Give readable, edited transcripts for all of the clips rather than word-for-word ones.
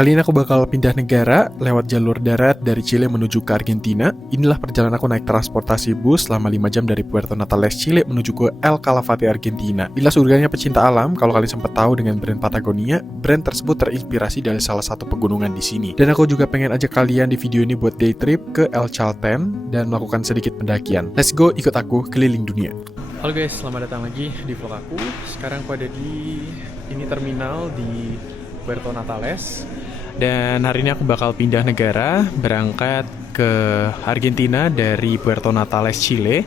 Kali ini aku bakal pindah negara lewat jalur darat dari Chile menuju ke Argentina. Inilah perjalanan aku naik transportasi bus selama 5 jam dari Puerto Natales, Chile menuju ke El Calafate, Argentina. Inilah surganya pecinta alam. Kalau kalian sempat tahu dengan brand Patagonia, brand tersebut terinspirasi dari salah satu pegunungan di sini. Dan aku juga pengen ajak kalian di video ini buat day trip ke El Chalten dan melakukan sedikit pendakian. Let's go, ikut aku keliling dunia. Halo guys, selamat datang lagi di vlog aku. Sekarang aku ada di terminal di Puerto Natales. Dan hari ini aku bakal pindah negara, berangkat ke Argentina dari Puerto Natales, Chile.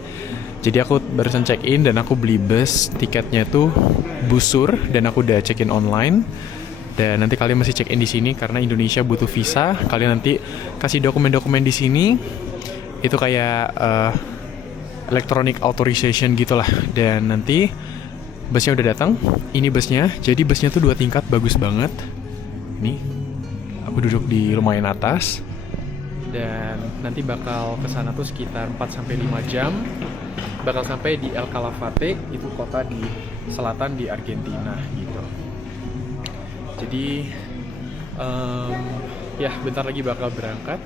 Jadi aku barusan check-in dan aku beli bus, tiketnya tuh busur dan aku udah check-in online. Dan nanti kalian masih check-in di sini karena Indonesia butuh visa. Kalian nanti kasih dokumen-dokumen di sini. Itu kayak electronic authorization gitulah. Dan nanti busnya udah datang. Ini busnya. Jadi busnya tuh 2 tingkat, bagus banget. Nih. Aku duduk di lumayan atas dan nanti bakal kesana tuh sekitar 4-5 jam. Bakal sampai di El Calafate, itu kota di selatan di Argentina gitu. Jadi ya bentar lagi bakal berangkat.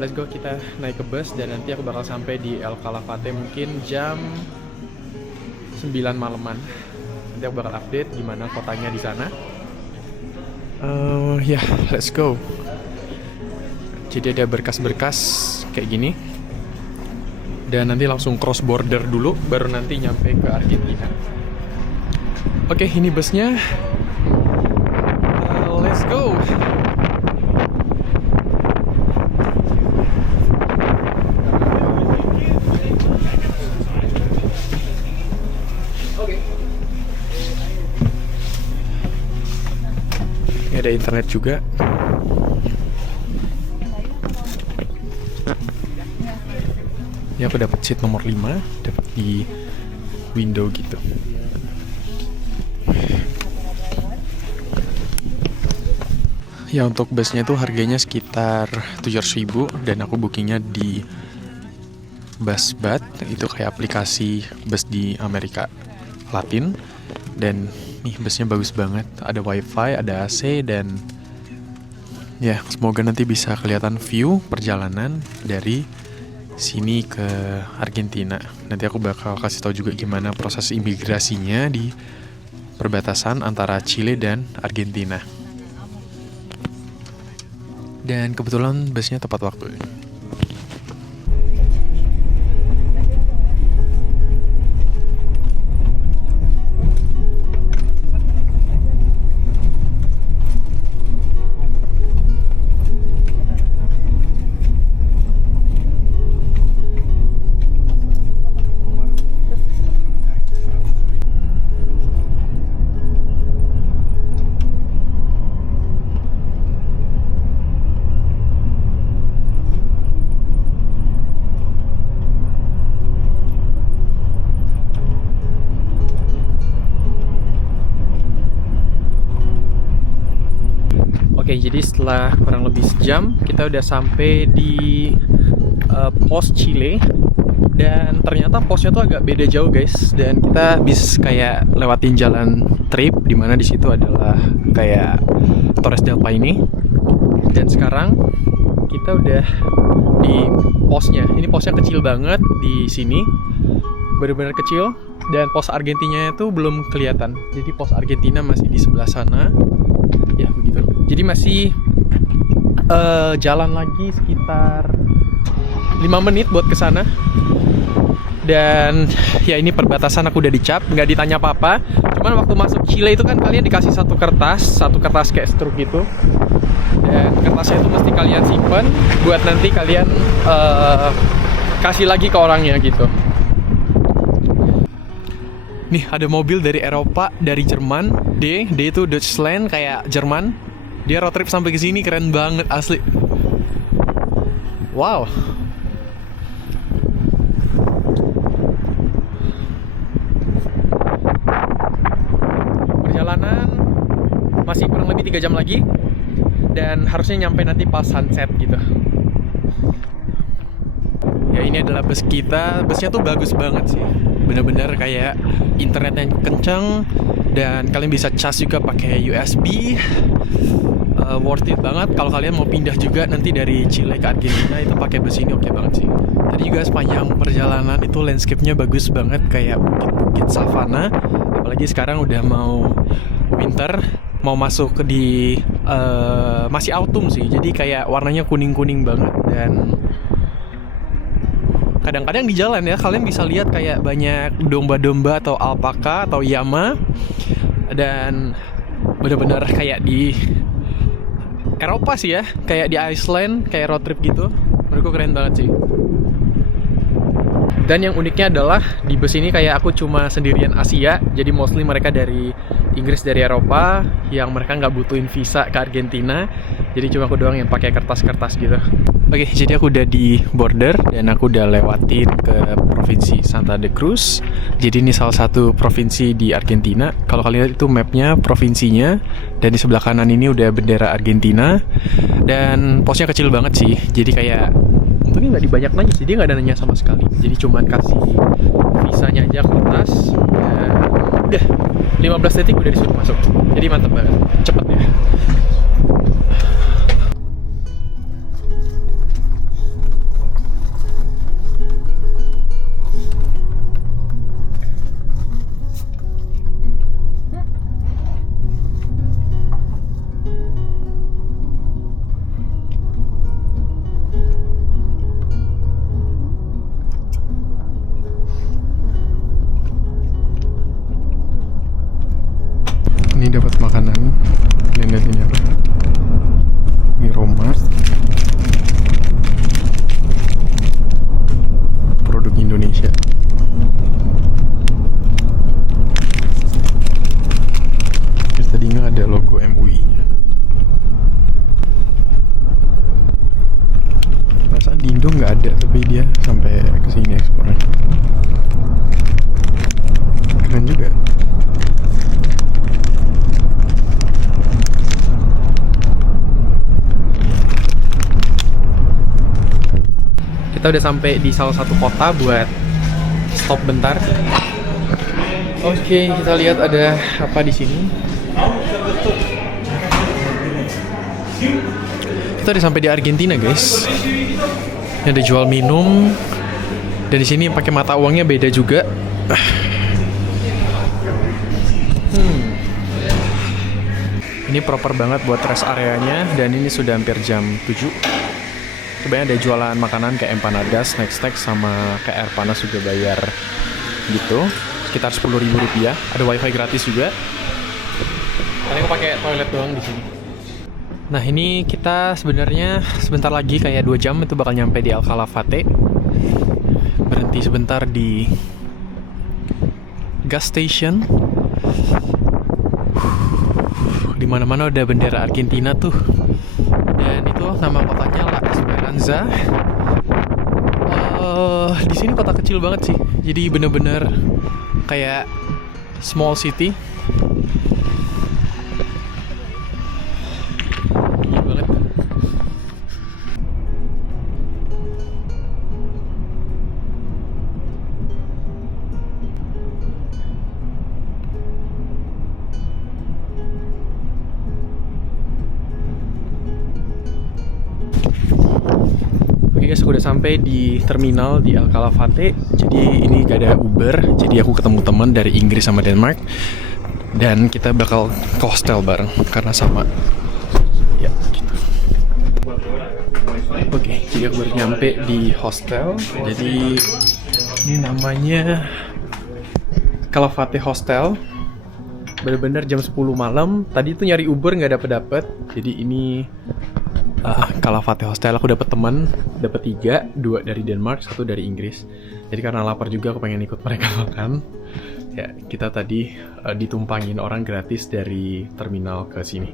Let's go, kita naik ke bus dan nanti aku bakal sampai di El Calafate mungkin jam 9 malaman. Nanti aku bakal update gimana kotanya di sana. Let's go. Jadi ada berkas-berkas kayak gini. Dan nanti langsung cross border dulu, baru nanti nyampe ke Argentina. Oke, ini busnya. Let's go. Ada internet juga. Ini aku dapat seat nomor 5, dapat di window gitu. Ya untuk busnya itu harganya sekitar 700.000 dan aku bookingnya di Busbud, itu kayak aplikasi bus di Amerika Latin. Dan nih busnya bagus banget, ada wifi, ada AC, dan ya semoga nanti bisa kelihatan view perjalanan dari sini ke Argentina. Nanti aku bakal kasih tahu juga gimana proses imigrasinya di perbatasan antara Chile dan Argentina. Dan kebetulan busnya tepat waktu. Oke, jadi setelah kurang lebih sejam kita udah sampai di pos Chile. Dan ternyata posnya tuh agak beda jauh guys. Dan kita bisa kayak lewatin jalan trip, dimana di situ adalah kayak Torres del Paine. Dan sekarang kita udah di posnya. Ini posnya kecil banget di sini, benar-benar kecil. Dan pos Argentina itu belum kelihatan. Jadi pos Argentina masih di sebelah sana. Ya begitu. Jadi masih jalan lagi sekitar 5 menit buat ke sana. Dan ya ini perbatasan aku udah dicap, nggak ditanya apa-apa. Cuman waktu masuk Chile itu kan kalian dikasih satu kertas kayak struk gitu. Dan kertasnya itu mesti kalian simpen buat nanti kalian kasih lagi ke orangnya gitu. Nih ada mobil dari Eropa, dari Jerman, D itu Deutschland kayak Jerman. Dia road trip sampai ke sini, keren banget asli. Wow. Perjalanan masih kurang lebih 3 jam lagi dan harusnya nyampe nanti pas sunset gitu. Ya ini adalah bus kita. Busnya tuh bagus banget sih. Bener-bener kayak internet yang kenceng dan kalian bisa cas juga pakai USB. worth it banget kalau kalian mau pindah juga nanti dari Chile ke Argentina, itu pakai bus ini oke banget sih. Tadi juga sepanjang perjalanan itu landscape-nya bagus banget, kayak bukit-bukit savana. Apalagi sekarang udah mau winter, mau masuk di masih autumn sih, jadi kayak warnanya kuning-kuning banget. Dan kadang-kadang di jalan ya kalian bisa lihat kayak banyak domba-domba atau alpaka atau llama, dan bener-bener kayak di Eropa sih ya, kayak di Iceland, kayak road trip gitu. Menurutku keren banget sih. Dan yang uniknya adalah di bus ini kayak aku cuma sendirian Asia, jadi mostly mereka dari Inggris, dari Eropa, yang mereka nggak butuhin visa ke Argentina. Jadi cuma aku doang yang pakai kertas-kertas gitu. Oke, jadi aku udah di border dan aku udah lewatin ke provinsi Santa de Cruz. Jadi ini salah satu provinsi di Argentina. Kalau kalian lihat itu mapnya, provinsinya, dan di sebelah kanan ini udah bendera Argentina. Dan posnya kecil banget sih, jadi kayak untungnya nggak dibanyak nanya sih, dia nggak ada nanya sama sekali. Jadi cuma kasih visanya aja kertas, dan udah 15 detik udah disuruh masuk. Jadi mantep banget, cepet ya. Ini dapat makanan, kalian lihat ini apa? Ini Romart, produk Indonesia. Terus tadi nggak ada logo MUI-nya. Perasaan di Indo nggak ada, tapi dia sampai kesini ekspornya. Keren juga. Kita udah sampai di salah satu kota buat stop bentar. Oke, kita lihat ada apa di sini. Kita udah sampai di Argentina, guys. Ini ada jual minum. Dan di sini pakai mata uangnya beda juga. Ini proper banget buat rest areanya, dan ini sudah hampir jam 7. Sebenarnya ada jualan makanan kayak empanadas, snack sama kayak air panas juga bayar gitu, sekitar Rp10.000. Ada wifi gratis juga. Kalian aku pakai toilet doang di sini. Nah, ini kita sebenarnya sebentar lagi kayak 2 jam itu bakal nyampe di El Calafate. Berhenti sebentar di gas station. Di mana-mana udah bendera Argentina tuh. Dan itu nama kotanya La Esperanza. Di sini kota kecil banget sih. Jadi bener-bener kayak small city. Gila banget. Oke guys, aku udah sampai di terminal di El Calafate. Jadi ini gak ada Uber, jadi aku ketemu teman dari Inggris sama Denmark, dan kita bakal ke hostel bareng karena sama. Ya, gitu. Oke, jadi aku baru nyampe di hostel. Jadi ini namanya Calafate Hostel. Bener-bener jam 10 malam. Tadi tuh nyari Uber nggak dapet. Jadi ini Calafate Hostel. Aku dapat teman, dapat 3, 2 dari Denmark, 1 dari Inggris. Jadi karena lapar juga aku pengen ikut mereka makan. Ya, kita tadi ditumpangin orang gratis dari terminal ke sini.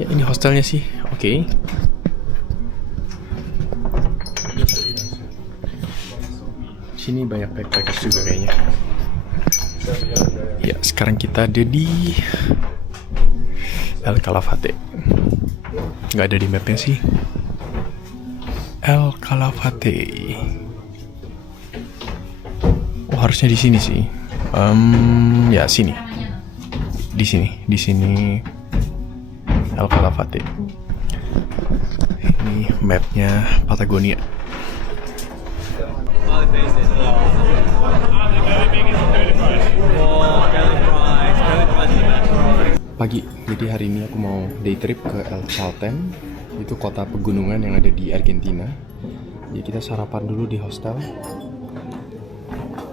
Ya, ini hostelnya sih. Oke. Sini banyak backpackers juga kayaknya. Ya, sekarang kita ada di El Calafate. Nggak ada di mapnya sih. El Calafate. Oh, harusnya di sini sih. Ya sini. Di sini. El Calafate. Ini mapnya Patagonia. Pagi, jadi hari ini aku mau day trip ke El Chalten. Itu kota pegunungan yang ada di Argentina. Jadi kita sarapan dulu di hostel.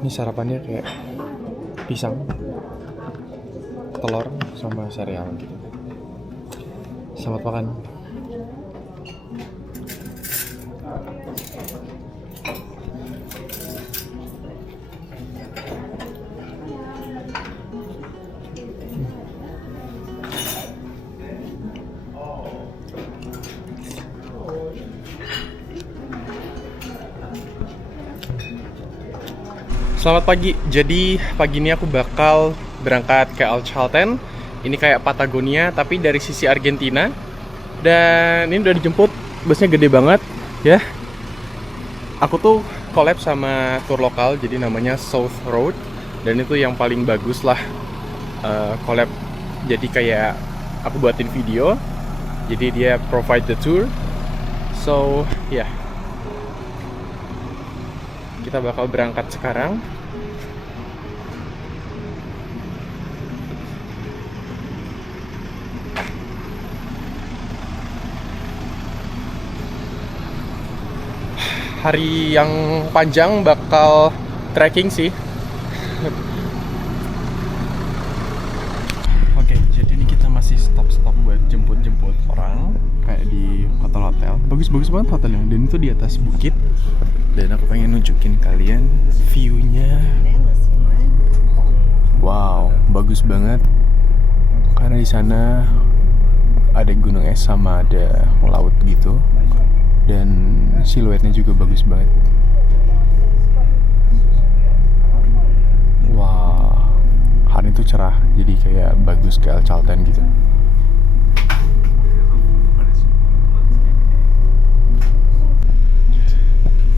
Ini sarapannya kayak pisang, telur, sama sereal gitu. Selamat makan. Selamat pagi. Jadi pagi ini aku bakal berangkat ke El Chalten. Ini kayak Patagonia tapi dari sisi Argentina. Dan ini udah dijemput, busnya gede banget ya. Aku tuh collab sama tour lokal, jadi namanya South Road. Dan itu yang paling bagus lah collab. Jadi kayak aku buatin video, jadi dia provide the tour. So ya, kita bakal berangkat sekarang. Hari yang panjang bakal trekking sih. Oke, jadi ini kita masih stop-stop buat jemput-jemput orang kayak di hotel-hotel. Bagus-bagus banget hotelnya, dan itu di atas bukit. Dan aku pengen nunjukin kalian view-nya. Wow, bagus banget. Karena di sana ada gunung es sama ada laut gitu. Dan siluetnya juga bagus banget. Wah, hari itu cerah, jadi kayak bagus ke El Chalten gitu.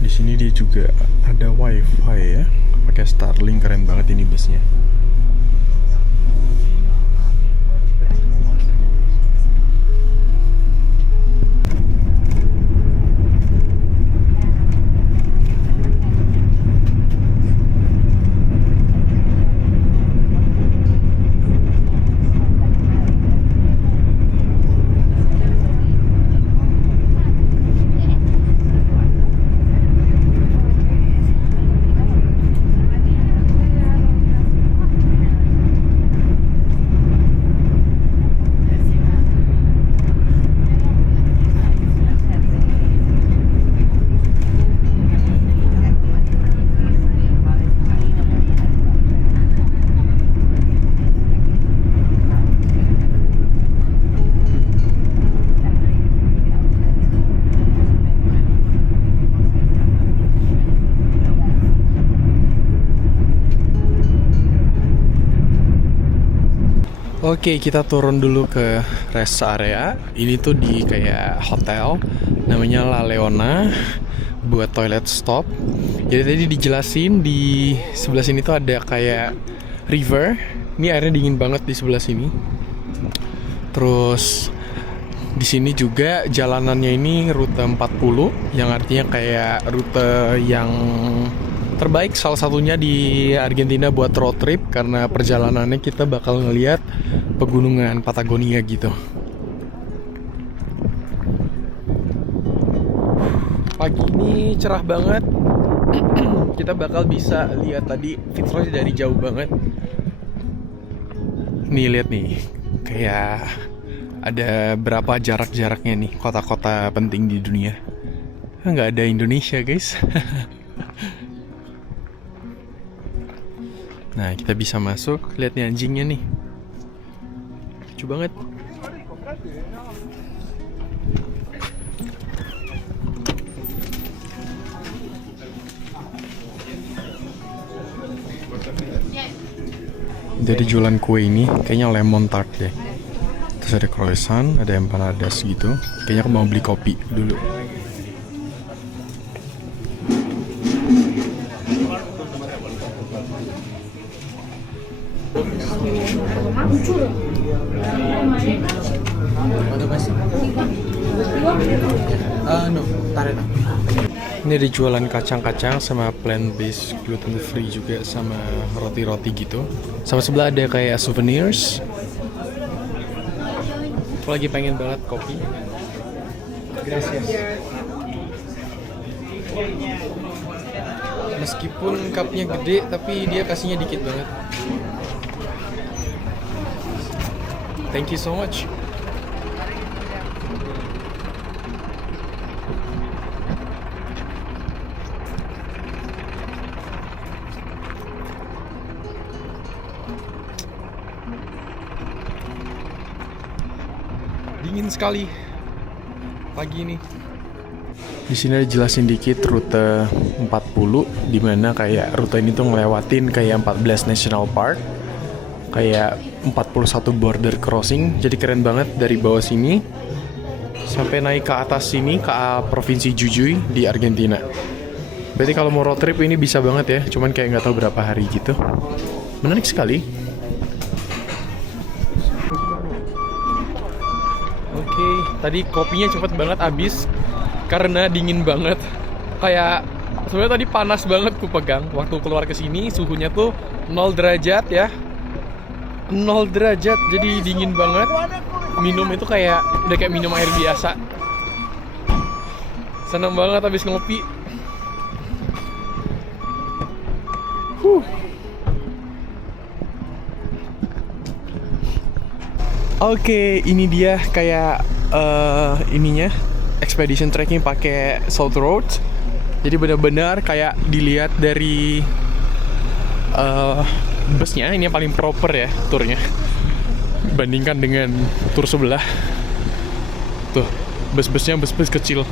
Di sini dia juga ada wifi ya, pakai Starlink, keren banget ini busnya. Oke, kita turun dulu ke rest area. Ini tuh di kayak hotel, namanya La Leona, buat toilet stop. Jadi tadi dijelasin di sebelah sini tuh ada kayak river. Ini airnya dingin banget di sebelah sini. Terus di sini juga jalanannya ini rute 40, yang artinya kayak rute yang terbaik salah satunya di Argentina buat road trip, karena perjalanannya kita bakal ngeliat pegunungan Patagonia gitu. Pagi ini cerah banget. Kita bakal bisa lihat tadi Fitzroy dari jauh banget. Nih lihat nih, kayak ada berapa jarak-jaraknya nih kota-kota penting di dunia. Nggak ada Indonesia guys. Nah, kita bisa masuk. Lihat nih anjingnya nih, lucu banget. Jadi jualan kue ini kayaknya lemon tart deh. Terus ada croissant, ada empanadas gitu. Kayaknya aku mau beli kopi dulu. No, tarik. Ini ada jualan kacang-kacang sama plant-based gluten free juga, sama roti-roti gitu. Sama sebelah ada kayak souvenirs. Aku lagi pengen banget kopi. Gracias. Meskipun cupnya gede, tapi dia kasihnya dikit banget. Thank you so much. Dingin sekali pagi ini. Di sini ada jelasin dikit rute 40, di mana kayak rute ini tuh ngelewatin kayak 14 national park, kayak 41 border crossing. Jadi keren banget dari bawah sini sampai naik ke atas sini ke provinsi Jujuy di Argentina. Berarti kalau mau road trip ini bisa banget ya, cuman kayak nggak tahu berapa hari gitu. Menarik sekali. Oke, tadi kopinya cepet banget habis karena dingin banget. Kayak sebenarnya tadi panas banget ku pegang waktu keluar ke sini, suhunya tuh 0 derajat ya. 0 derajat, jadi dingin banget. Minum itu kayak udah kayak minum air biasa. Seneng banget habis ngopi. Oke, ini dia kayak ininya expedition trekking pakai South Road. Jadi benar-benar kayak dilihat dari busnya, ini yang paling proper ya turnya. Bandingkan dengan tur sebelah. Tuh, bus-busnya bus-bus kecil.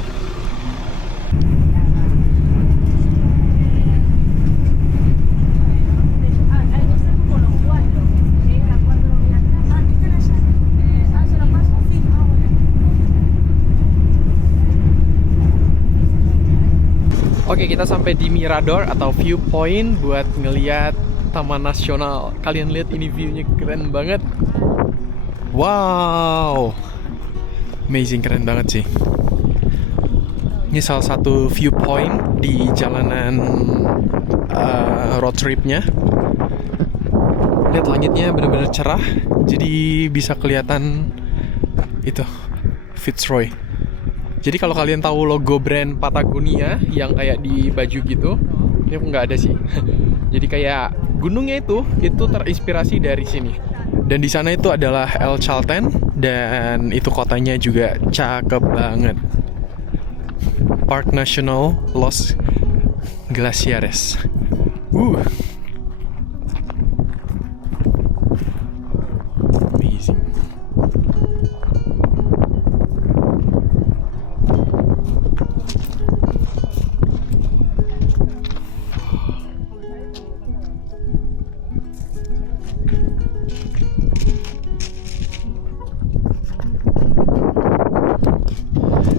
Oke, kita sampai di Mirador atau viewpoint buat ngeliat Taman Nasional. Kalian lihat ini view-nya keren banget. Wow, amazing, keren banget sih. Ini salah satu viewpoint di jalanan road trip-nya. Lihat langitnya benar-benar cerah, jadi bisa kelihatan itu Fitzroy. Jadi kalau kalian tahu logo brand Patagonia yang kayak di baju gitu, ini nggak ada sih. Jadi kayak gunungnya itu terinspirasi dari sini. Dan di sana itu adalah El Chalten, dan itu kotanya juga cakep banget. Park National Los Glaciares. Amazing.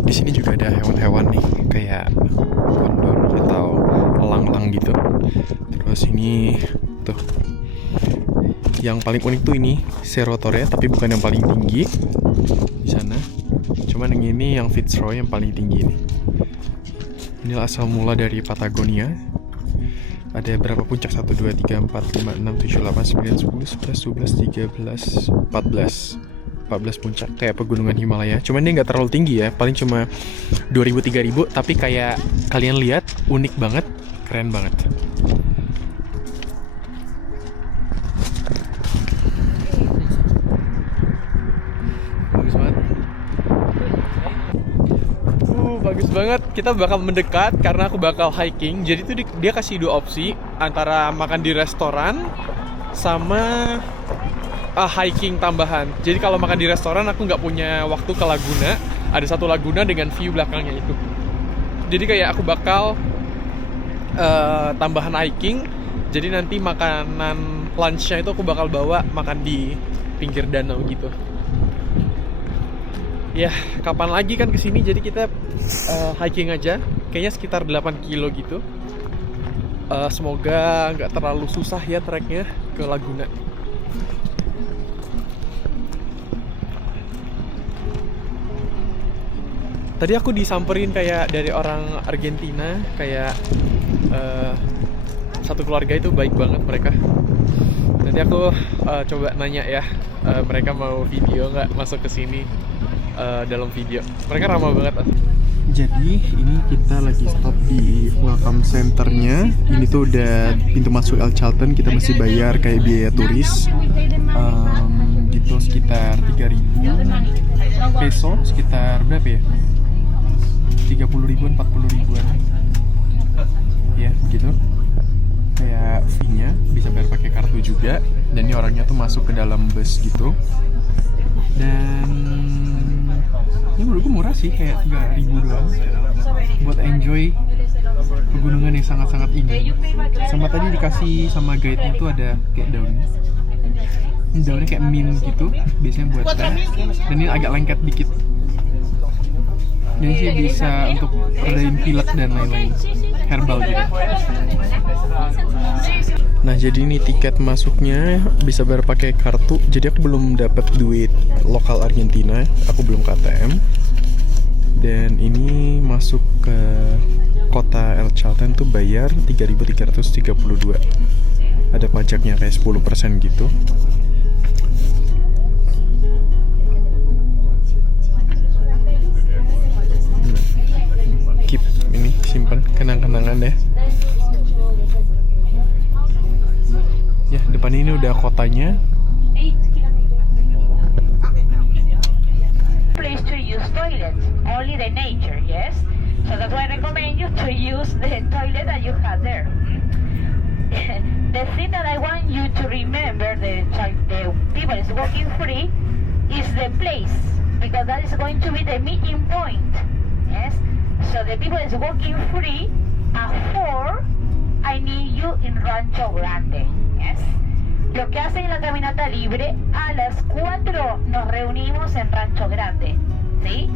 Di sini juga ada hewan-hewan nih, kayak kondor atau elang-elang gitu. Terus ini tuh, yang paling unik tuh ini Cerro-Torre, tapi bukan yang paling tinggi di sana. Cuman yang ini yang Fitzroy yang paling tinggi nih. Inilah asal mula dari Patagonia. Ada berapa puncak? 1, 2, 3, 4, 5, 6, 7, 8, 9, 10, 11, 12, 13, 14 puncak kayak pegunungan Himalaya. Cuman dia nggak terlalu tinggi ya, paling cuma 2000-3000, tapi kayak kalian lihat unik banget, keren banget. Bagus banget. Bagus banget. Kita bakal mendekat karena aku bakal hiking. Jadi tuh dia kasih 2 opsi antara makan di restoran sama hiking tambahan. Jadi kalau makan di restoran aku nggak punya waktu ke Laguna. Ada satu Laguna dengan view belakangnya itu. Jadi kayak aku bakal tambahan hiking. Jadi nanti makanan lunchnya itu aku bakal bawa makan di pinggir danau gitu. Ya, kapan lagi kan kesini. Jadi kita hiking aja. Kayaknya sekitar 8 kilo gitu. Semoga nggak terlalu susah ya treknya ke Laguna. Tadi aku disamperin kayak dari orang Argentina, kayak satu keluarga itu baik banget mereka. Nanti aku coba nanya ya, mereka mau video nggak masuk ke sini dalam video. Mereka ramah banget. Jadi ini kita lagi stop di welcome centernya. Ini tuh udah pintu masuk El Chalten. Kita masih bayar kayak biaya turis gitu sekitar 3.000 peso, sekitar berapa ya? 30 ribuan, 40 ribuan ya gitu. Kayak fee-nya bisa bayar pakai kartu juga. Dan ini orangnya tuh masuk ke dalam bus gitu. Dan ini menurut gue murah sih, kayak 3.000 doang buat enjoy pegunungan yang sangat-sangat indah. Sama tadi dikasih sama guide-nya tuh ada kayak daunnya kayak mint gitu, biasanya buat teh. Dan ini agak lengket dikit. Jadi sih bisa untuk redain pilek dan lain-lain, herbal gitu. Nah, jadi ini tiket masuknya bisa bayar pakai kartu. Jadi aku belum dapat duit lokal Argentina, aku belum ke ATM. Dan ini masuk ke kota El Chalten tuh bayar 3.332. Ada pajaknya kayak 10% gitu. Keep ini, simpan kenang-kenangan ya. Ya, depan ini udah kotanya. Place to use toilets, only the nature, yes? So that's why I recommend you to use the toilet that you have there. The thing that I want you to remember, the people is walking free, is the place, because that is going to be the meeting point, yes? So the people is walking free at 4, I need you in Rancho Grande, yes? Lo que hacen en la caminata libre, a las 4 nos reunimos en Rancho Grande, ¿sí?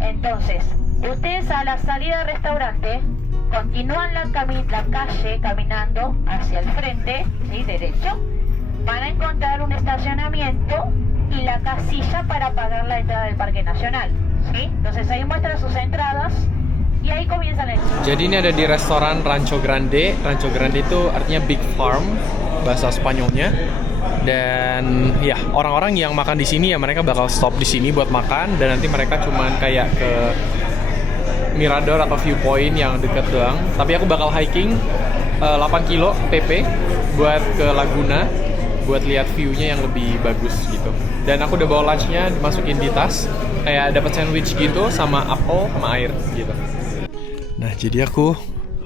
Entonces, ustedes a la salida del restaurante continúan la calle caminando hacia el frente, ¿sí? Derecho. Van a encontrar un estacionamiento y la casilla para pagar la entrada del Parque Nacional, ¿sí? Entonces ahí muestran sus entradas y ahí comienzan el... Jadi ini ada di restoran Rancho Grande. Rancho Grande itu artinya big farm, bahasa Spanyolnya. Dan ya, orang-orang yang makan di sini ya mereka bakal stop di sini buat makan, dan nanti mereka cuman kayak ke mirador atau viewpoint yang dekat doang. Tapi aku bakal hiking 8 kilo PP buat ke Laguna, buat lihat view-nya yang lebih bagus gitu. Dan aku udah bawa lunch-nya dimasukin di tas, kayak dapat sandwich gitu sama apel sama air gitu. Nah, jadi aku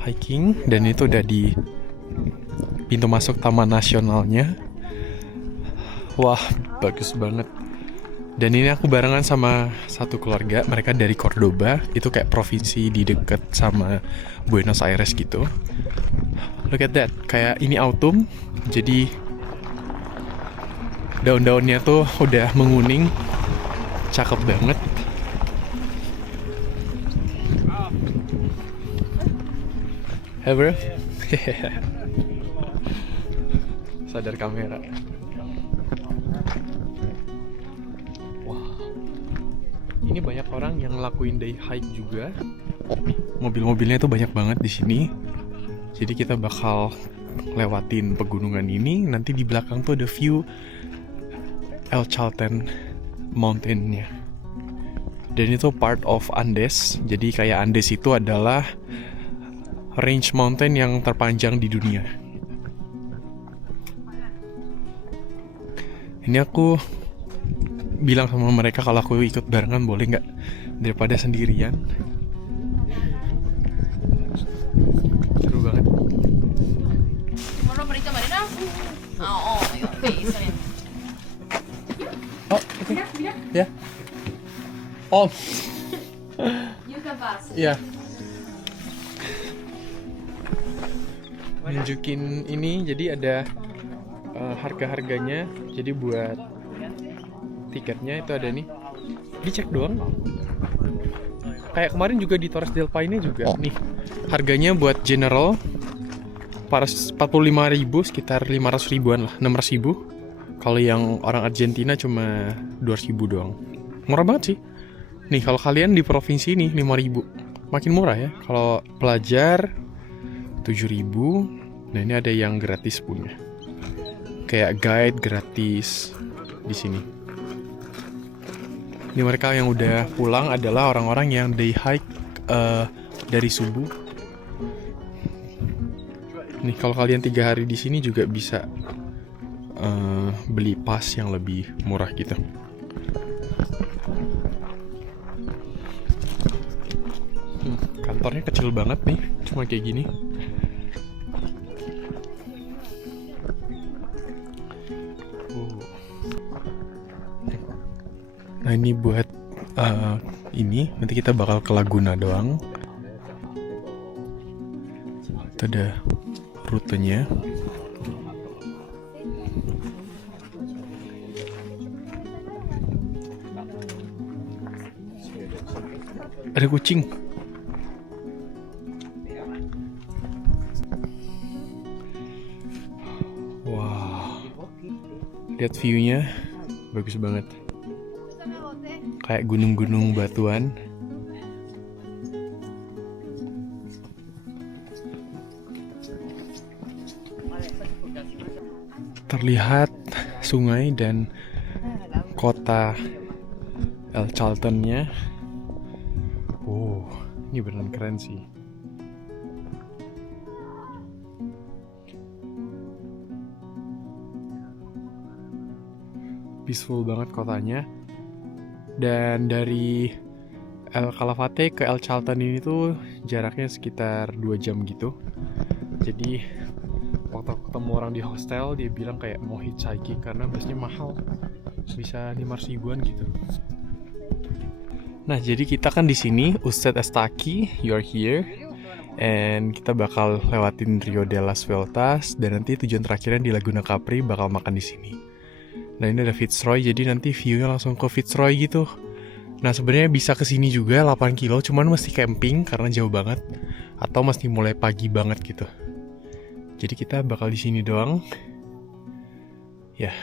hiking dan itu udah di pintu masuk Taman Nasionalnya. Wah, bagus banget. Dan ini aku barengan sama satu keluarga, mereka dari Cordoba, itu kayak provinsi di dekat sama Buenos Aires gitu. Look at that, kayak ini autumn, jadi daun-daunnya tuh udah menguning, cakep banget. Hey bro. Sadar kamera. Wah. Ini banyak orang yang ngelakuin day hike juga. Mobil-mobilnya tuh banyak banget di sini. Jadi kita bakal lewatin pegunungan ini. Nanti di belakang tuh ada view El Chalten Mountain-nya. Dan itu part of Andes. Jadi kayak Andes itu adalah range mountain yang terpanjang di dunia. Ini aku bilang sama mereka kalau aku ikut barengan boleh nggak, daripada sendirian. Seru banget. Oh, oke. Ya. Oh. You can pass. Ya. Nunjukin ini, jadi ada harga-harganya. Jadi buat tiketnya itu ada nih, dicek doang. Kayak kemarin juga di Torres del Paine juga nih, harganya buat general 45.000, sekitar 500 ribuan lah, 600 ribu. Kalau yang orang Argentina cuma 200 ribu doang. Murah banget sih. Nih kalau kalian di provinsi ini 5.000, makin murah ya. Kalau pelajar 7.000. Nah ini ada yang gratis punya, kayak guide gratis di sini. Ini mereka yang udah pulang adalah orang-orang yang day hike dari subuh. Nih kalau kalian 3 hari di sini juga bisa beli pas yang lebih murah gitu. Kantornya kecil banget nih, cuma kayak gini. Nah ini buat ini nanti kita bakal ke Laguna doang. Itu ada rutenya. Ada kucing. Wow, lihat view-nya bagus banget. Kayak gunung-gunung batuan. Terlihat sungai dan kota El Charlton-nya. Oh, ini beneran keren sih. Peaceful banget kotanya. Dan dari El Calafate ke El Charlton ini tuh jaraknya sekitar 2 jam gitu. Jadi waktu ketemu orang di hostel, dia bilang kayak mau hitchhiking karena busnya mahal, bisa 500 ribuan gitu. Nah jadi kita kan di sini Ustadz Estaki, you're here, and kita bakal lewatin Rio de las Vueltas dan nanti tujuan terakhirnya di Laguna Capri, bakal makan di sini. Nah ini ada Fitzroy, jadi nanti view-nya langsung ke Fitzroy gitu. Nah sebenarnya bisa ke sini juga 8 kilo, cuman mesti camping karena jauh banget, atau mesti mulai pagi banget gitu. Jadi kita bakal di sini doang. Ya.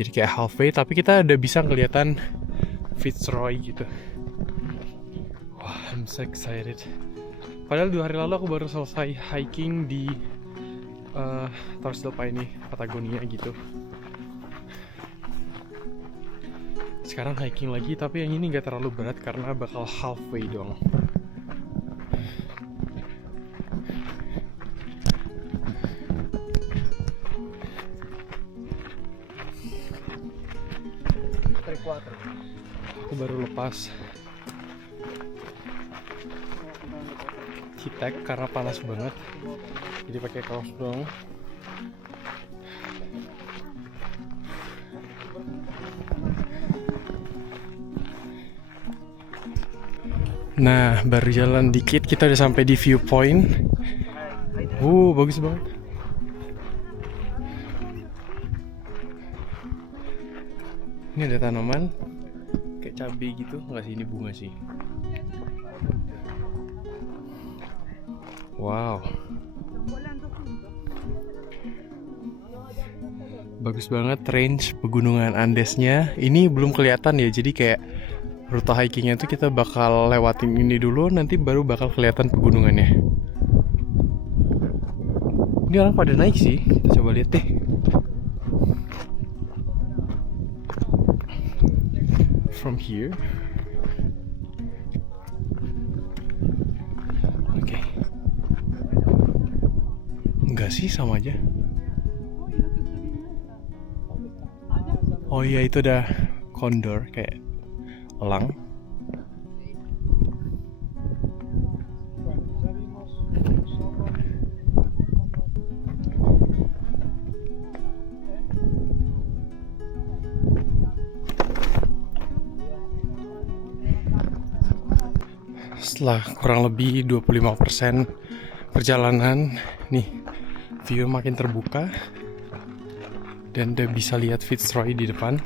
Jadi kayak halfway, tapi kita udah bisa kelihatan Fitzroy gitu. Wah, I'm so excited. Padahal 2 hari lalu aku baru selesai hiking di Torres del Paine, Patagonia gitu. Sekarang hiking lagi, tapi yang ini gak terlalu berat karena bakal halfway doang. Aku baru lepas Citek karena panas banget, jadi pakai kaos doang. Nah, baru jalan dikit kita udah sampai di viewpoint. Bagus banget. Ini ada tanaman kayak cabai gitu, nggak sih, ini bunga sih. Wow, bagus banget range pegunungan Andesnya. Ini belum kelihatan ya, jadi kayak rute hikingnya tuh kita bakal lewatin ini dulu, nanti baru bakal kelihatan pegunungannya. Ini orang pada naik sih, kita coba lihat deh. From here. Oke. Enggak sih, sama aja. Oh iya, itu ada kondor kayak elang. Setelah kurang lebih 25% perjalanan, nih view makin terbuka dan udah bisa lihat Fitzroy di depan.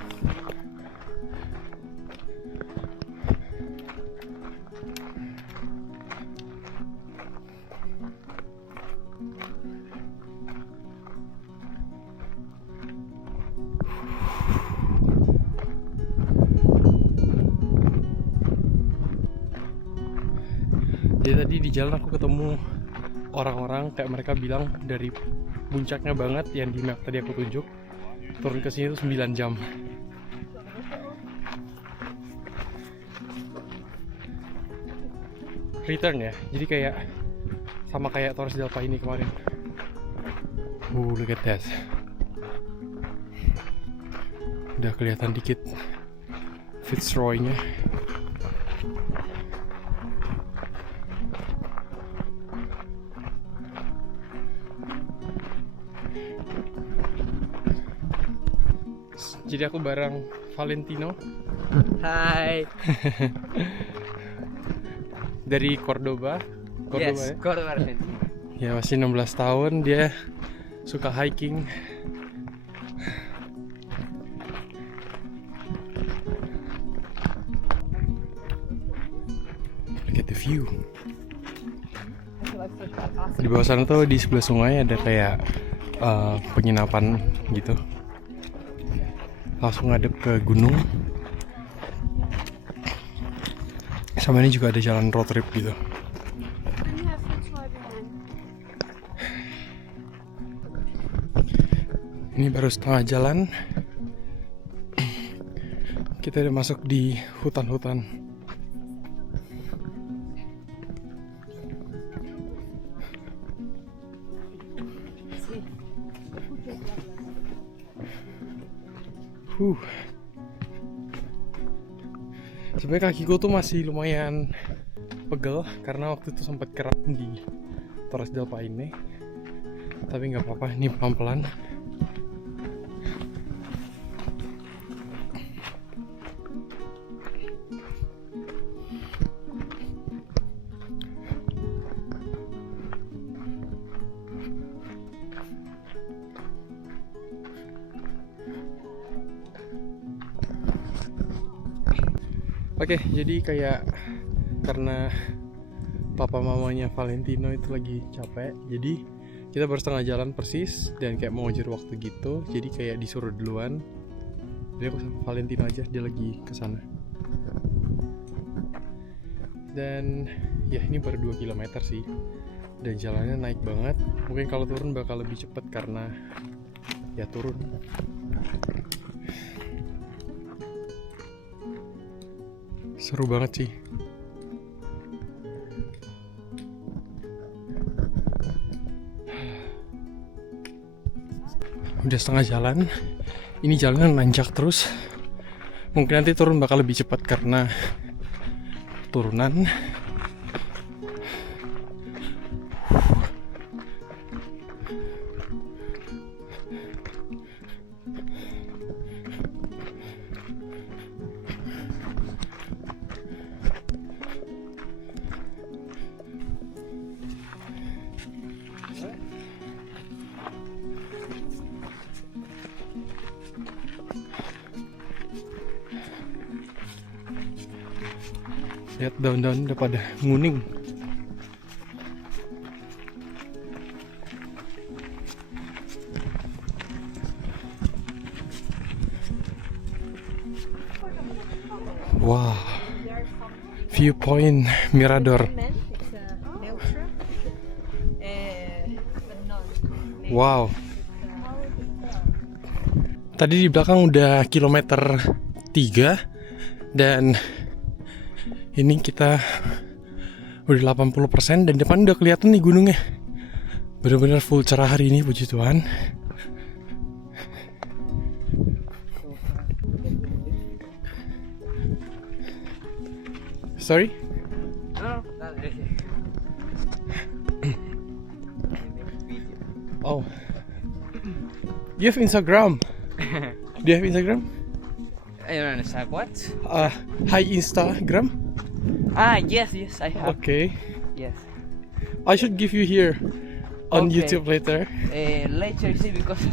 Jadi tadi di jalan aku ketemu orang-orang kayak mereka bilang dari puncaknya banget yang di map tadi aku tunjuk turun ke sini tuh 9 jam. Return ya. Jadi kayak sama kayak Torres del Paine kemarin. Look at that. Udah kelihatan dikit Fitzroy-nya. Jadi aku bareng Valentino. Hai. Dari Cordoba. Yes, Ya? Cordoba, Argentina. Ya masih 16 tahun, dia suka hiking. Look at the view. Di bawah sana tuh di sebelah sungai ada kayak penginapan gitu. Langsung ngadep ke gunung. Sama ini juga ada jalan road trip gitu. Ini baru setengah jalan. Kita udah masuk di hutan-hutan. Sebenarnya kakiku tuh masih lumayan pegel karena waktu itu sempat kram di Torres del Paine. Tapi nggak apa-apa, ini pelan-pelan. Oke, jadi kayak karena papa mamanya Valentino itu lagi capek, jadi kita baru setengah jalan persis dan kayak mau ngejar waktu gitu, jadi kayak disuruh duluan. Jadi aku sama Valentino aja, dia lagi kesana. Dan ya ini baru 2 km sih, dan jalannya naik banget. Mungkin kalau turun bakal lebih cepet karena ya turun. Seru banget sih. Udah setengah jalan. Ini jalannya nanjak terus. Mungkin nanti turun bakal lebih cepat karena turunan. Lihat daun-daun udah pada nguning. Wah, viewpoint Mirador. Wow. Tadi di belakang udah kilometer 3 dan ini kita udah 80% dan depan udah kelihatan nih gunungnya. Bener-bener full cerah hari ini, puji Tuhan. Sorry? Oh. You have Instagram? Do you have Instagram? I don't understand what? Hi Instagram? Yes, I have. Okay. Yes. I should give you here on Okay. YouTube later. Later, see, because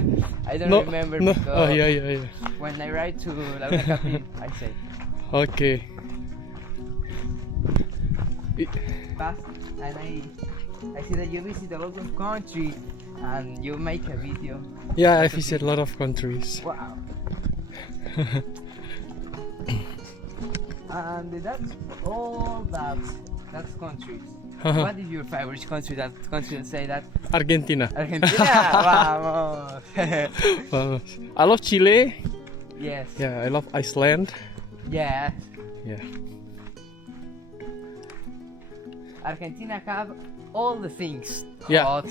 I don't No, remember. no. Because Oh yeah. when I ride to Laguna Capin, I say Okay. fast, and I see that you visit a lot of country, and you make a video. Yeah, I visit a lot of countries. Wow. And that's all that's countries. What is your favorite country? That country say that? Argentina. Argentina. Vamos. Vamos. I love Chile. Yes. Yeah, I love Iceland. Yeah. Yeah. Argentina have all the things. Yeah.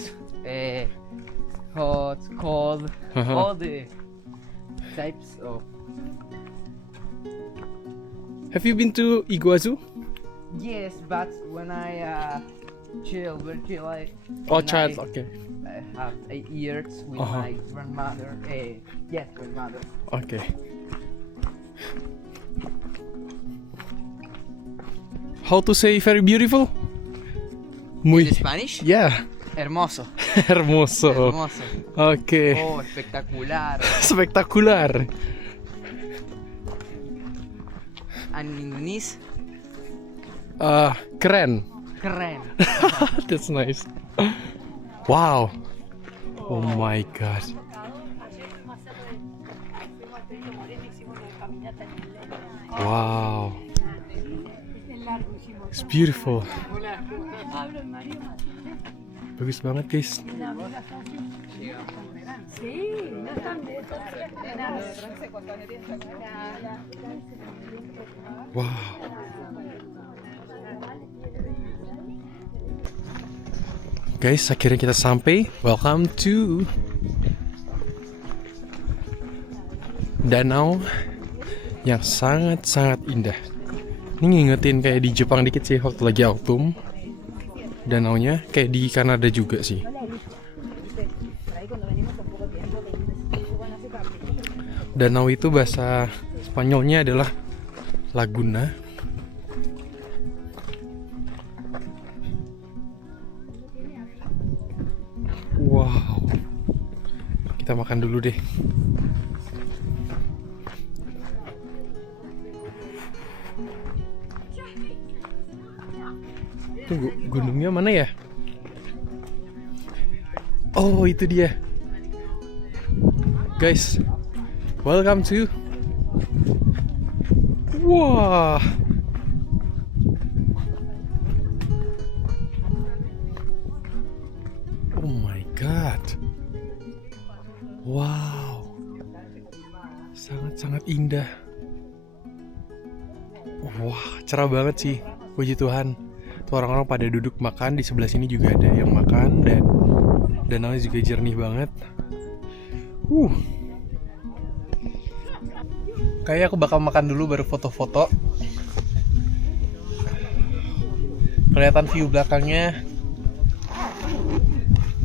Hot, cold, Uh-huh. all the types of. Have you been to Iguazu? Yes, but when I chill, I. Oh, when child. I, Okay. I have 8 years with Uh-huh. my grandmother. Yes, grandmother. Okay. How to say very beautiful? Muy. In Spanish? Yeah. Hermoso. Hermoso. Hermoso. Okay. Oh, espectacular. Spektakular. And in Indonesian, Keren. keren. That's nice. Wow. Oh my god. Wow. It's beautiful. Bagus banget guys. Wow. Guys, akhirnya kita sampai. Welcome to danau yang sangat-sangat indah. Ini ngingetin kayak di Jepang dikit sih waktu lagi autumn. Danaunya kayak di Kanada juga sih. Danau itu bahasa Spanyolnya adalah laguna. Wow. Kita makan dulu deh. Tunggu, gunungnya mana ya? Oh, itu dia. Guys, welcome to. Wah. Oh my god. Wow. Sangat-sangat indah. Wah, cerah banget sih. Puji Tuhan. Tuh orang-orang pada duduk makan, di sebelah sini juga ada yang makan, dan danaunya juga jernih banget. Kayaknya aku bakal makan dulu baru foto-foto. Kelihatan view belakangnya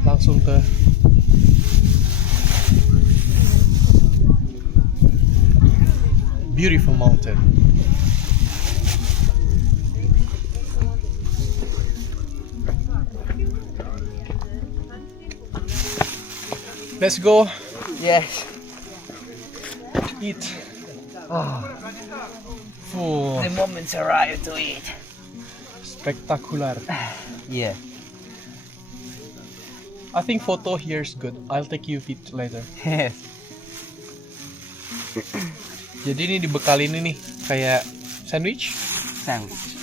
langsung ke beautiful mountain. Let's go Yes. eat. Oh, Fuh, the moments arrive to eat. spektakular. Yeah. I think photo here is good. I'll take you feed later. Yes. Jadi ini dibekalin ini kayak sandwich. Sandwich.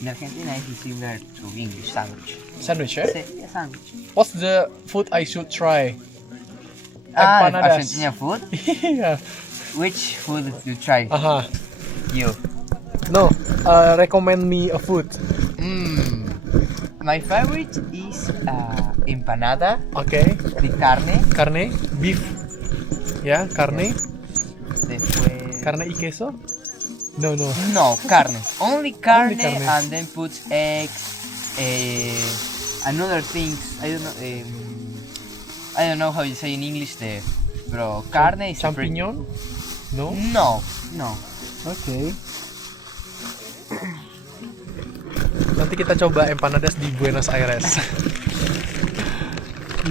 In Argentina, it is similar to English sandwich. Sandwich, eh? Say, yeah, sandwich. What's the food I should try? Empanadas. Argentina food. Yeah. Which food you try? Aha. You. No. Recommend me a food. My favorite is empanada Okay. de carne. Carne, beef. Yeah, carne. Después. Carne y queso. No. No, carne. Only carne, carne. and then put eggs. Another things. I don't know how you say in English there. Bro, carne is Champignon? No. No. Okay. Nanti kita coba empanadas di Buenos Aires.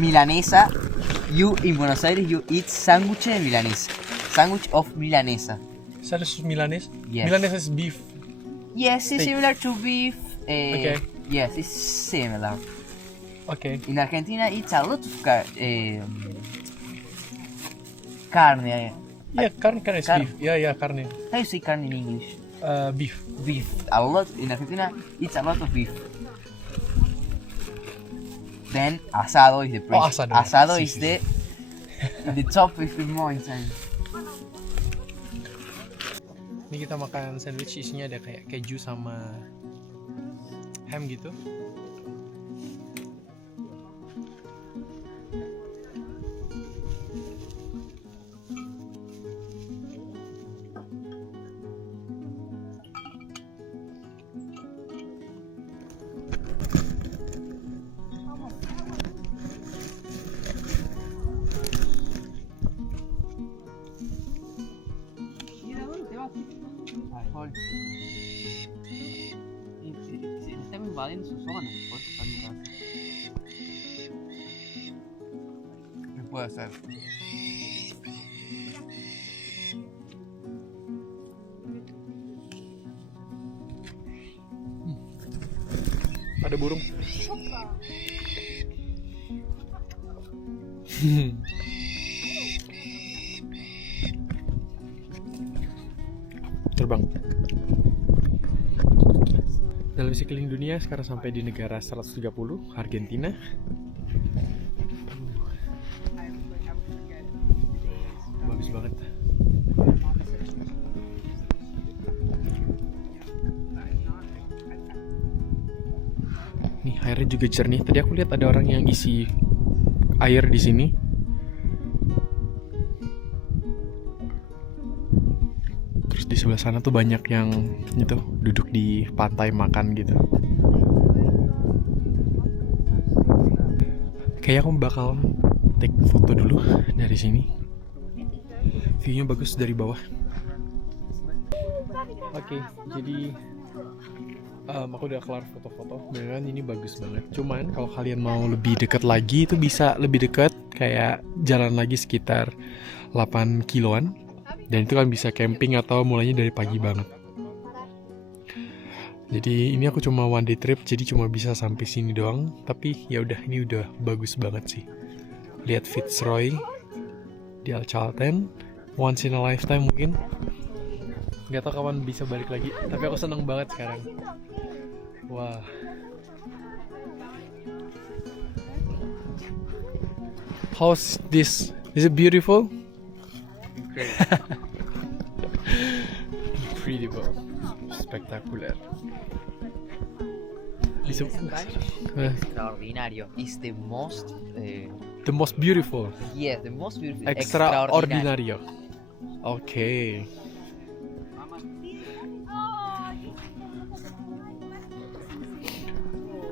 Milanesa. You in Buenos Aires you eat sandwich de milanesa. Sandwich of milanesa. Salus Milanese? Yes. Milanese is beef. Yes, it's Steak. similar to beef. Okay. Yes, it's similar. Okay. In Argentina, it's a lot of carne. Yeah, carne is Carne. beef. Yeah, carne. How you say carne in English? Beef. Beef. A lot in Argentina, it's a lot of beef. Then asado is the place. Oh, asado. Asado Si, is si, the top of the mountain. Ini kita makan sandwich, isinya ada kayak keju sama ham gitu. Estamos invadindo su zona. ¿Qué puede hacer? Ada burung. Terbang. Dalam misi keliling dunia sekarang sampai di negara 130, Argentina. Bagus banget. Nih airnya juga jernih. Tadi aku lihat ada orang yang isi air di sini. Terus di sebelah sana tuh banyak yang itu duduk di pantai makan gitu. Kayak aku bakal take foto dulu dari sini. View-nya bagus dari bawah. Oke, jadi aku udah kelar foto-foto. Beneran ini bagus banget. Cuman kalau kalian mau lebih dekat lagi itu bisa lebih dekat, kayak jalan lagi sekitar 8 kiloan. Dan itu kan bisa camping atau mulainya dari pagi banget. Jadi ini aku cuma one day trip, jadi cuma bisa sampai sini doang. Tapi ya udah, ini udah bagus banget sih. Lihat Fitzroy di El Chalten, once in a lifetime mungkin. Gak tau kapan bisa balik lagi, tapi aku seneng banget sekarang. Wah. How's this? Is it beautiful? Incredible. Spectacular. Extraordinario. It's the most. The most beautiful. Yes, the most beautiful. Extraordinario. Okay.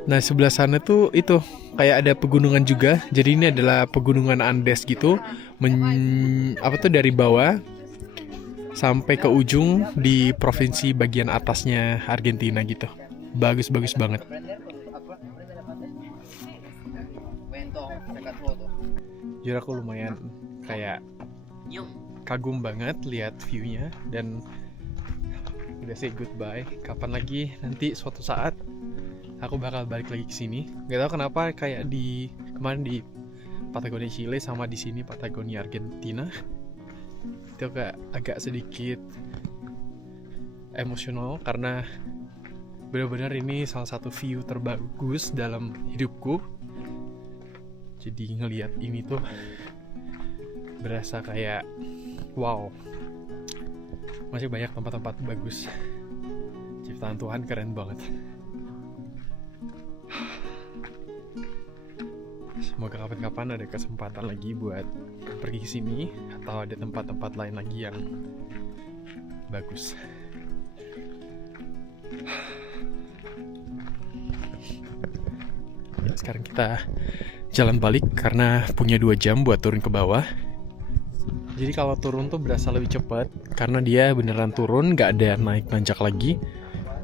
Nah sebelah sana tuh itu kayak ada pegunungan juga. Jadi ini adalah pegunungan Andes gitu. Dari bawah sampai ke ujung di provinsi bagian atasnya Argentina gitu. Bagus-bagus banget. Jadi aku lumayan kayak kagum banget lihat view-nya dan udah say goodbye. Kapan lagi nanti suatu saat aku bakal balik lagi ke sini. Gak tau kenapa kayak kemarin di Patagonia Chile sama di sini Patagonia Argentina itu agak sedikit emosional karena benar-benar ini salah satu view terbagus dalam hidupku. Jadi ngelihat ini tuh berasa kayak wow, masih banyak tempat-tempat bagus. Ciptaan Tuhan keren banget. Semoga kapan-kapan ada kesempatan lagi buat pergi ke sini atau ada tempat-tempat lain lagi yang bagus. Ya, sekarang kita jalan balik karena punya 2 jam buat turun ke bawah. Jadi kalau turun tuh berasa lebih cepat karena dia beneran turun, nggak ada naik nanjak lagi.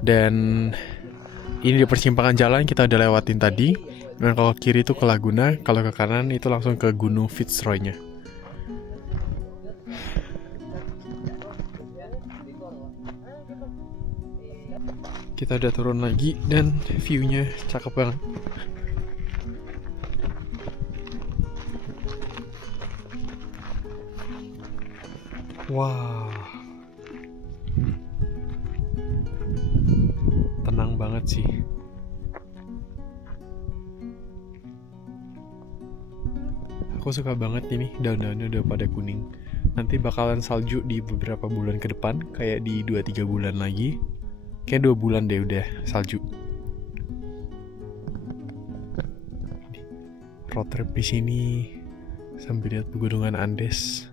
Dan ini di persimpangan jalan kita udah lewatin tadi. Dan kalau kiri itu ke Laguna, kalau ke kanan itu langsung ke Gunung Fitzroy-nya. Kita udah turun lagi dan view-nya cakep banget. Wah. Tenang banget sih. Aku suka banget ini, daun-daunnya udah pada kuning. Nanti bakalan salju di beberapa bulan ke depan, kayak di 2-3 bulan lagi. Kayak 2 bulan deh udah salju. Road trip di sini sambil lihat pegunungan Andes.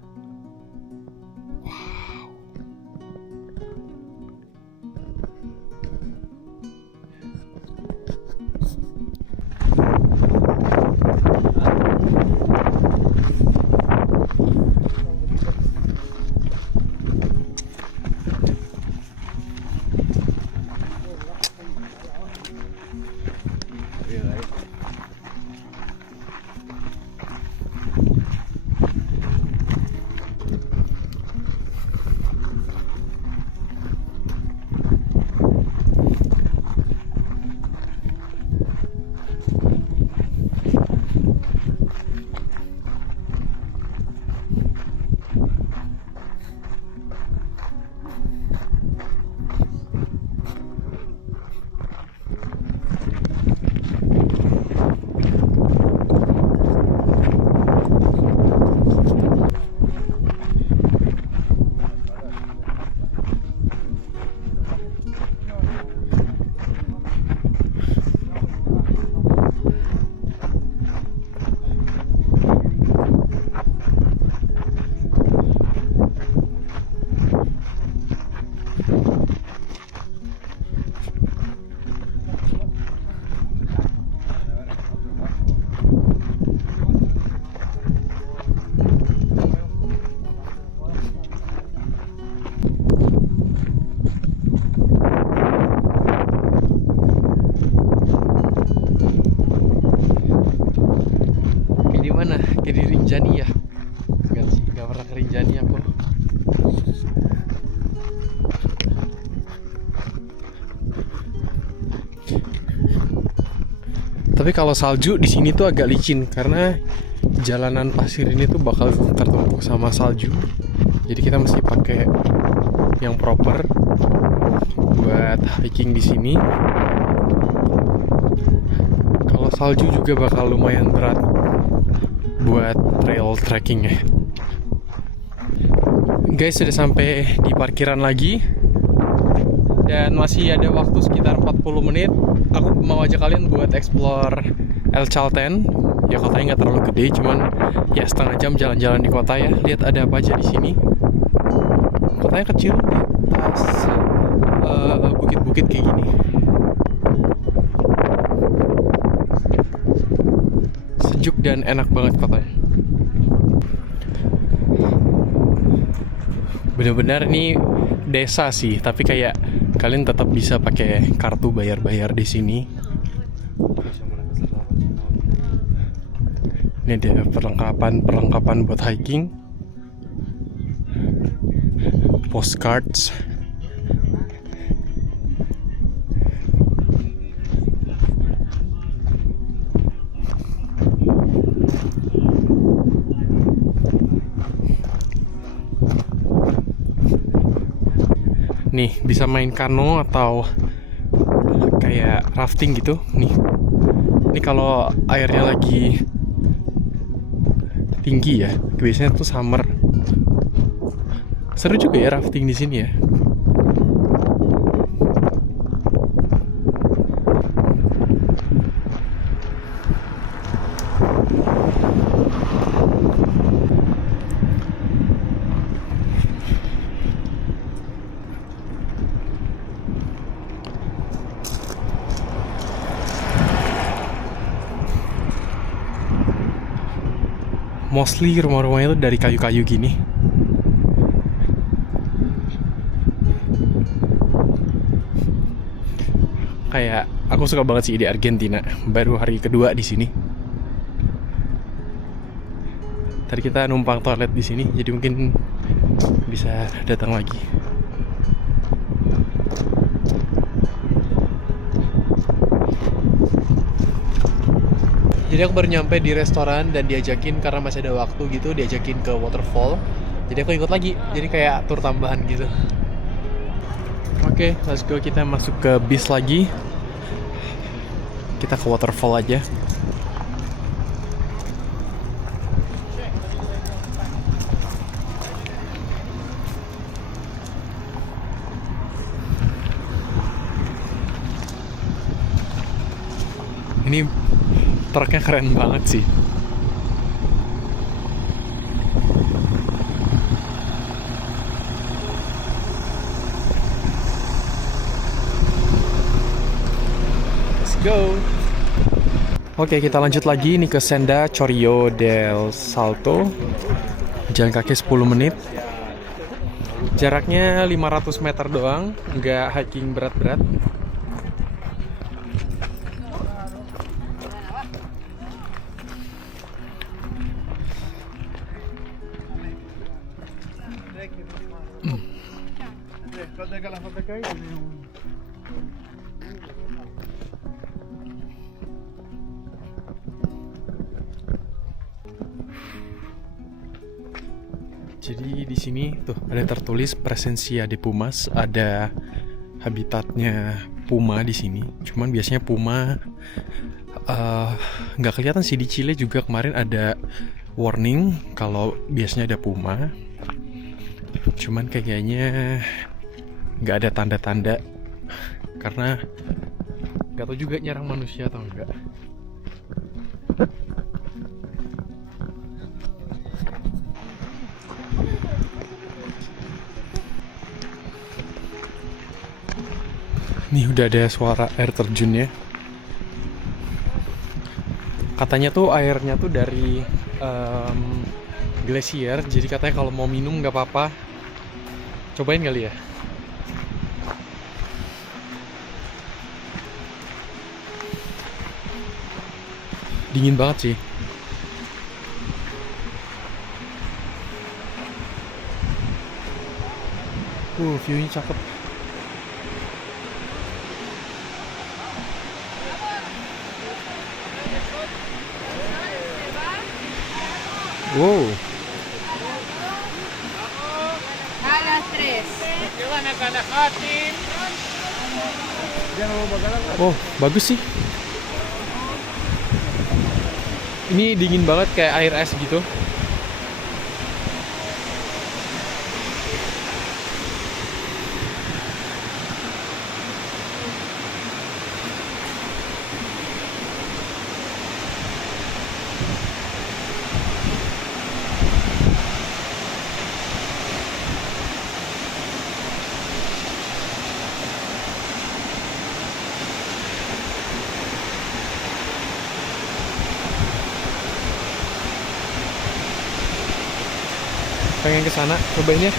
Kayak di Rinjani ya? Enggak sih, gak pernah ke Rinjani aku. Tapi kalau salju di sini tuh agak licin karena jalanan pasir ini tuh bakal tertumpuk sama salju. Jadi kita mesti pakai yang proper buat hiking di sini. Kalau salju juga bakal lumayan berat buat trail trekking ya. Guys, sudah sampai di parkiran lagi dan masih ada waktu sekitar 40 menit. Aku mau ajak kalian buat explore El Chalten. Ya kotanya nggak terlalu gede, cuman ya setengah jam jalan-jalan di kota ya. Lihat ada apa aja di sini. Kotanya kecil di atas bukit-bukit kayak gini. Sejuk dan enak banget kotanya. Bener-bener ini desa sih, tapi kayak kalian tetap bisa pakai kartu bayar-bayar di sini. Ini ada perlengkapan buat hiking, postcards. Nih, bisa main kano atau kayak rafting gitu. Ini kalau airnya lagi tinggi ya, biasanya tuh summer. Seru juga ya rafting di sini ya. Mostly rumah-rumahnya tuh dari kayu-kayu gini. Kayak aku suka banget sih di Argentina. Baru hari kedua di sini. Tadi kita numpang toilet di sini, jadi mungkin bisa datang lagi. Jadi aku baru nyampe di restoran dan diajakin karena masih ada waktu gitu, diajakin ke waterfall. Jadi aku ikut lagi, jadi kayak tur tambahan gitu. Oke, let's go, kita masuk ke bis lagi. Kita ke waterfall aja. Ini truknya keren banget sih. Let's go. Oke, kita lanjut lagi nih ke Senda Chorrillos del Salto. Jalan kaki 10 menit. Jaraknya 500 meter doang, nggak hiking berat-berat. Jadi di sini tuh ada tertulis Presencia de Pumas, ada habitatnya puma di sini. Cuman biasanya puma nggak kelihatan sih. Di Chile juga kemarin ada warning kalau biasanya ada puma. Cuman kayaknya nggak ada tanda-tanda karena nggak tahu juga nyerang manusia atau enggak. Nih udah ada suara air terjunnya. Katanya tuh airnya tuh dari glasier. Jadi katanya kalau mau minum nggak apa-apa. Cobain kali ya. Dingin banget sih. View-nya cakep. Wow. A las 3. Oh, bagus sih. Ini dingin banget kayak air es gitu. Pengen ke sana, cobain ya.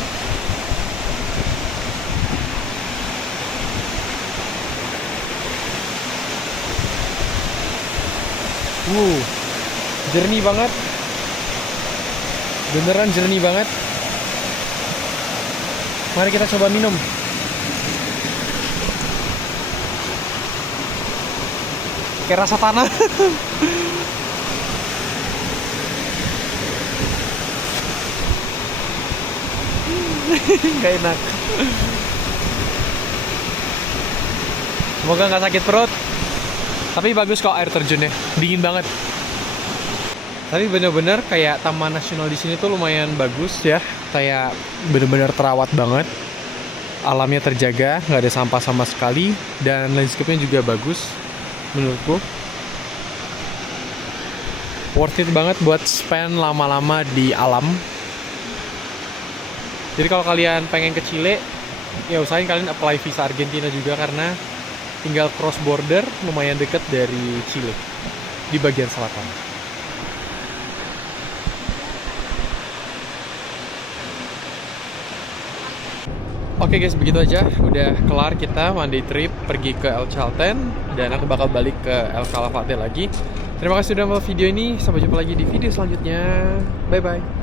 Jernih banget. Beneran jernih banget. Mari kita coba minum. Kayak rasa tanah. Gak enak. Semoga nggak sakit perut. Tapi bagus kok air terjunnya, dingin banget. Tapi bener-bener kayak Taman Nasional di sini tuh lumayan bagus ya. Kayak bener-bener terawat banget. Alamnya terjaga, nggak ada sampah sama sekali, dan landscape-nya juga bagus menurutku. Worth it banget buat spend lama-lama di alam. Jadi kalau kalian pengen ke Chile, ya usahain kalian apply visa Argentina juga, karena tinggal cross border lumayan deket dari Chile di bagian selatan. Oke guys, begitu aja. Udah kelar kita one day trip pergi ke El Chalten, dan aku bakal balik ke El Calafate lagi. Terima kasih sudah nonton video ini. Sampai jumpa lagi di video selanjutnya. Bye bye.